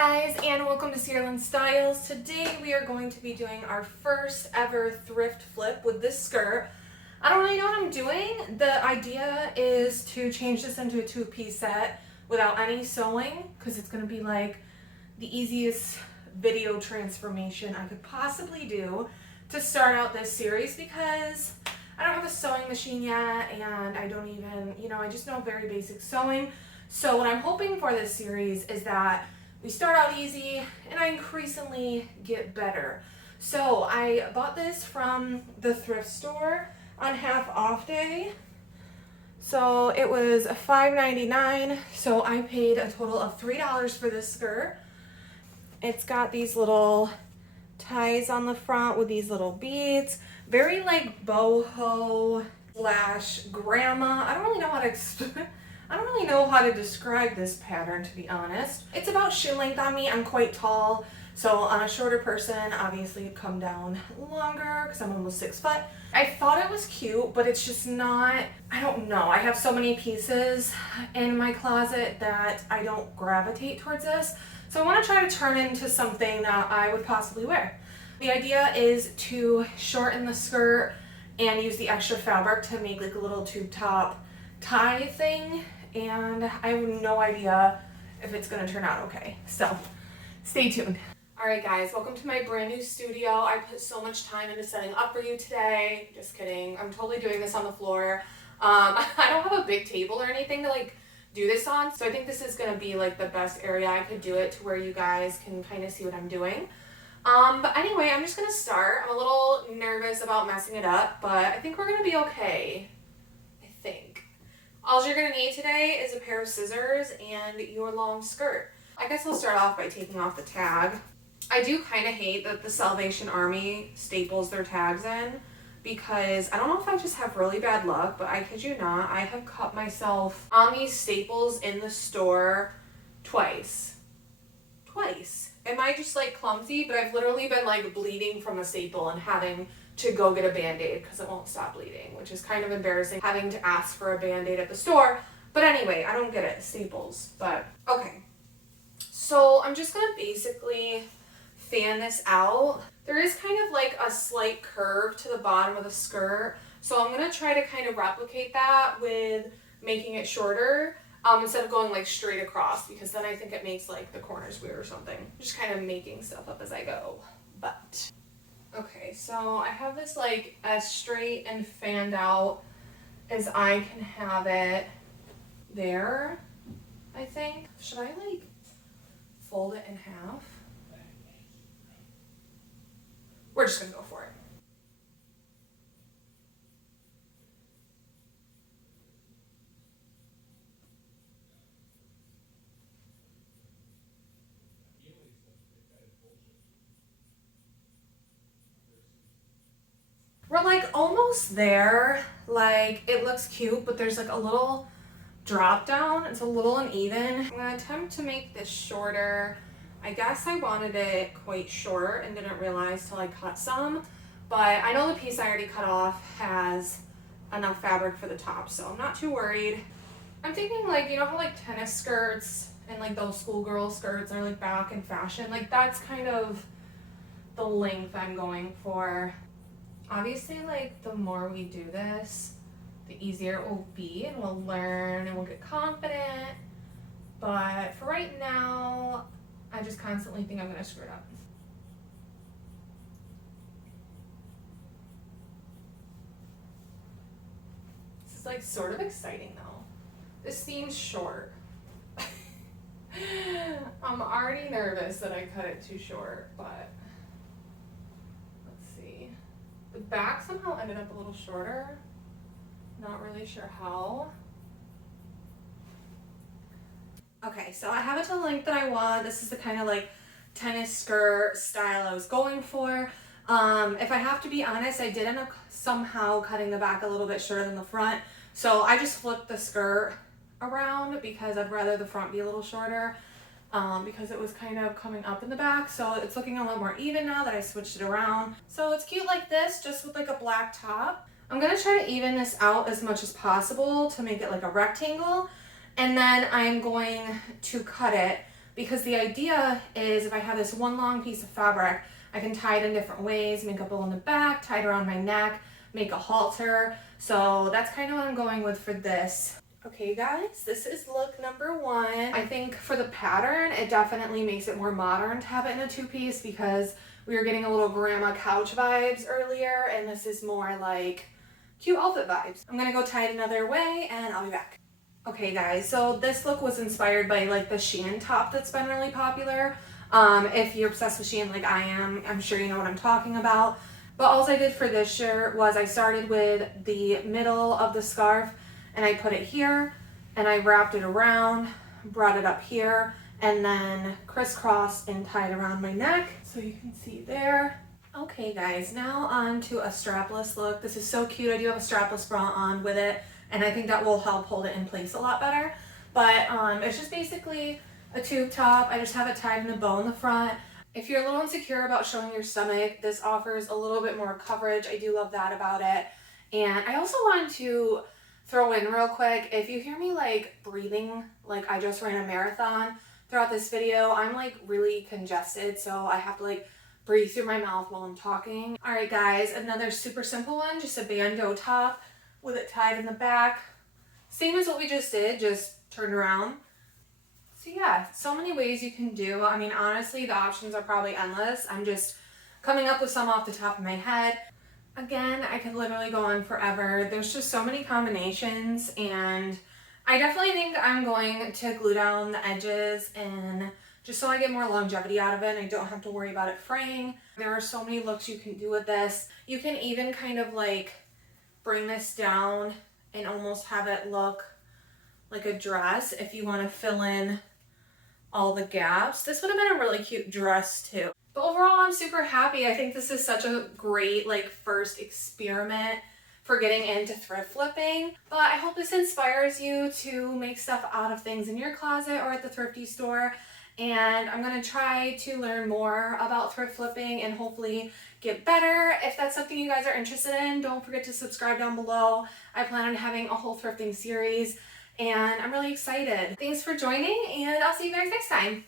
guys, and welcome to Sierra Styles. Today we are going to be doing our first ever thrift flip with this skirt. I don't really know what I'm doing. The idea is to change this into a two-piece set without any sewing because it's going to be like the easiest video transformation I could possibly do to start out this series because I don't have a sewing machine yet and I don't even, I just know very basic sewing. So what I'm hoping for this series is that we start out easy and I increasingly get better. So I bought this from the thrift store on half off day. So it was $5.99. So I paid a total of $3 for this skirt. It's got these little ties on the front with these little beads. Very like boho / grandma. I don't really know how to explain. I don't really know how to describe this pattern, to be honest. It's about shin length on me. I'm quite tall, so on a shorter person, obviously it'd come down longer because I'm almost 6 foot. I thought it was cute, but it's just not, I don't know. I have so many pieces in my closet that I don't gravitate towards this. So I want to try to turn it into something that I would possibly wear. The idea is to shorten the skirt and use the extra fabric to make like a little tube top tie thing, and I have no idea if it's gonna turn out okay, so stay tuned. All right guys, welcome to my brand new studio. I put so much time into setting up for you today. Just kidding, I'm totally doing this on the floor. I don't have a big table or anything to like do this on, so I think this is gonna be like the best area I could do it to where you guys can kind of see what I'm doing. But anyway, I'm just gonna start. I'm a little nervous about messing it up, but I think we're gonna be okay. I think. All you're going to need today is a pair of scissors and your long skirt. I guess I'll start off by taking off the tag. I do kind of hate that the Salvation Army staples their tags in because I don't know if I just have really bad luck, but I kid you not, I have cut myself on these staples in the store twice. Am I just like clumsy? But I've literally been like bleeding from a staple and having to go get a Band-Aid because it won't stop bleeding, which is kind of embarrassing having to ask for a Band-Aid at the store. But anyway, I don't get it, staples, but okay. So I'm just gonna basically fan this out. There is kind of like a slight curve to the bottom of the skirt, so I'm gonna try to kind of replicate that with making it shorter instead of going like straight across, because then I think it makes like the corners weird or something. Just kind of making stuff up as I go, but. Okay, so I have this like as straight and fanned out as I can have it there, I think. Should I like fold it in half? We're just gonna go for it. We're like almost there. Like it looks cute, but there's like a little drop down. It's a little uneven. I'm gonna attempt to make this shorter. I guess I wanted it quite short and didn't realize till I cut some, but I know the piece I already cut off has enough fabric for the top, so I'm not too worried. I'm thinking like, you know how like tennis skirts and like those schoolgirl skirts are like back in fashion? Like that's kind of the length I'm going for. Obviously, like, the more we do this, the easier it will be, and we'll learn, and we'll get confident, but for right now, I just constantly think I'm gonna screw it up. This is, like, sort of exciting, though. This seems short. I'm already nervous that I cut it too short, but let's see. The back somehow ended up a little shorter. Not really sure how. Okay, so I have it to the length that I want. This is the kind of like tennis skirt style I was going for. If I have to be honest, I did end up somehow cutting the back a little bit shorter than the front. So I just flipped the skirt around because I'd rather the front be a little shorter. Because it was kind of coming up in the back, so it's looking a little more even now that I switched it around. So it's cute like this, just with like a black top. I'm gonna try to even this out as much as possible to make it like a rectangle, and then I'm going to cut it because the idea is if I have this one long piece of fabric, I can tie it in different ways, make a bow in the back, tie it around my neck, make a halter. So that's kind of what I'm going with for this. Okay guys, this is look number one. I think for the pattern, it definitely makes it more modern to have it in a two-piece because we were getting a little grandma couch vibes earlier, and this is more like cute outfit vibes. I'm gonna go tie it another way and I'll be back. Okay guys, so this look was inspired by like the Shein top that's been really popular. If you're obsessed with Shein like I am, I'm sure you know what I'm talking about. But all I did for this shirt was I started with the middle of the scarf and I put it here and I wrapped it around, brought it up here, and then crisscrossed and tied around my neck. So you can see there. Okay guys, now on to a strapless look. This is so cute. I do have a strapless bra on with it, and I think that will help hold it in place a lot better. But it's just basically a tube top. I just have it tied in a bow in the front. If you're a little insecure about showing your stomach, this offers a little bit more coverage. I do love that about it. And I also wanted to throw in real quick, if you hear me like breathing like I just ran a marathon throughout this video, I'm like really congested, so I have to like breathe through my mouth while I'm talking. All right guys, another super simple one, just a bandeau top with it tied in the back. Same as what we just did, just turned around. So yeah, so many ways you can do. I mean, honestly, the options are probably endless. I'm just coming up with some off the top of my head. Again, I could literally go on forever. There's just so many combinations, and I definitely think I'm going to glue down the edges and just so I get more longevity out of it and I don't have to worry about it fraying. There are so many looks you can do with this. You can even kind of like bring this down and almost have it look like a dress if you want to fill in all the gaps. This would have been a really cute dress too. But overall, I'm super happy. I think this is such a great like first experiment for getting into thrift flipping. But I hope this inspires you to make stuff out of things in your closet or at the thrifty store. And I'm going to try to learn more about thrift flipping and hopefully get better. If that's something you guys are interested in, don't forget to subscribe down below. I plan on having a whole thrifting series and I'm really excited. Thanks for joining, and I'll see you guys next time.